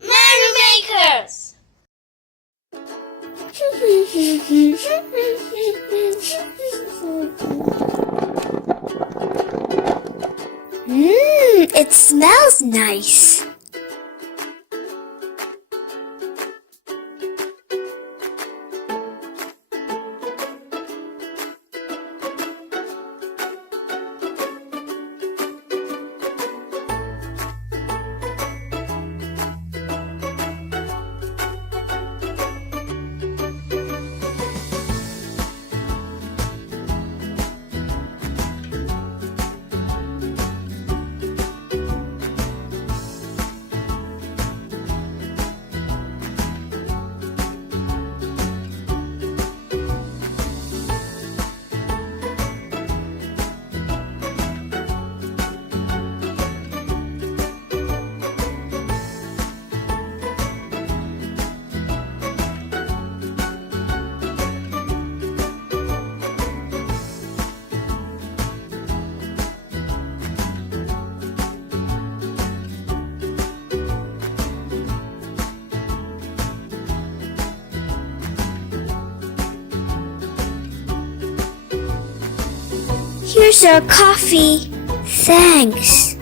Merry Makers! It smells nice. Here's our coffee. Thanks.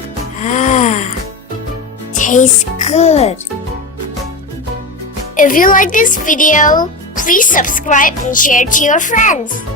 Tastes good. If you like this video, please subscribe and share to your friends.